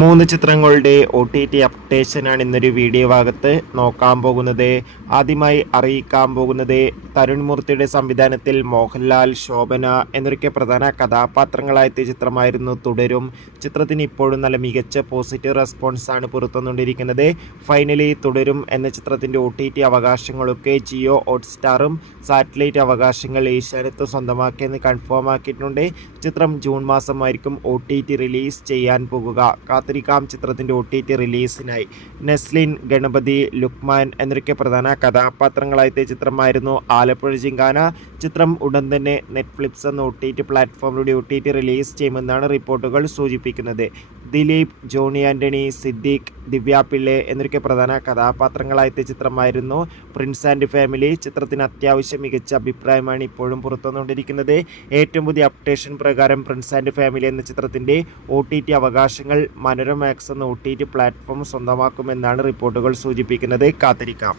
മൂന്ന് ചിത്രങ്ങളുടെ OTT അപ്ഡേഷനാണ് ഇന്നൊരു വീഡിയോ ഭാഗത്ത് നോക്കാൻ പോകുന്നത്. ആദ്യമായി അറിയിക്കാൻ പോകുന്നത് തരുൺ മൂർത്തിയുടെ സംവിധാനത്തിൽ മോഹൻലാൽ, ശോഭന എന്നൊക്കെ പ്രധാന കഥാപാത്രങ്ങളായെത്തിയ ചിത്രമായിരുന്നു തുടരും. ചിത്രത്തിന് ഇപ്പോഴും നല്ല മികച്ച പോസിറ്റീവ് റെസ്പോൺസാണ് പുറത്തുവന്നുകൊണ്ടിരിക്കുന്നത്. ഫൈനലി തുടരും എന്ന ചിത്രത്തിൻ്റെ OTT അവകാശങ്ങളൊക്കെ ജിയോ ഹോട്ട്സ്റ്റാറും സാറ്റലൈറ്റ് അവകാശങ്ങൾ ഏഷ്യാനെറ്റ് സ്വന്തമാക്കിയെന്ന് കൺഫേം ആക്കിയിട്ടുണ്ട്. ചിത്രം ജൂൺ മാസമായിരിക്കും OTT റിലീസ് ചെയ്യാൻ പോകുക. കാത്തിരിക്കാം ചിത്രത്തിൻ്റെ OTT റിലീസിനായി. നെസ്ലിൻ, ഗണപതി, ലുക്മാൻ എന്നൊക്കെ പ്രധാന കഥാപാത്രങ്ങളായെത്തിയ ചിത്രമായിരുന്നു ആലപ്പുഴ ജിങ്കാന. ചിത്രം ഉടൻ തന്നെ നെറ്റ്ഫ്ലിക്സ് എന്ന OTT പ്ലാറ്റ്ഫോമിലൂടെ OTT റിലീസ് ചെയ്യുമെന്നാണ് റിപ്പോർട്ടുകൾ സൂചിപ്പിക്കുന്നത്. ദിലീപ്, ജോണി ആൻ്റണി, സിദ്ദീഖ്, ദിവ്യ പിള്ളെ എന്നൊക്കെ പ്രധാന കഥാപാത്രങ്ങളായെത്തിയ ചിത്രമായിരുന്നു പ്രിൻസ് ആൻഡ് ഫാമിലി. ചിത്രത്തിന് അത്യാവശ്യം മികച്ച അഭിപ്രായമാണ് ഇപ്പോഴും പുറത്തുവന്നുകൊണ്ടിരിക്കുന്നത്. ഏറ്റവും പുതിയ അപ്ഡേഷൻ പ്രകാരം പ്രിൻസ് ആൻഡ് ഫാമിലി എന്ന ചിത്രത്തിൻ്റെ OTT അവകാശങ്ങൾ മനോരമാക്സ് എന്ന OTT പ്ലാറ്റ്ഫോം സ്വന്തമാക്കുമെന്നാണ് റിപ്പോർട്ടുകൾ സൂചിപ്പിക്കുന്നത്. കാത്തിരിക്കാം.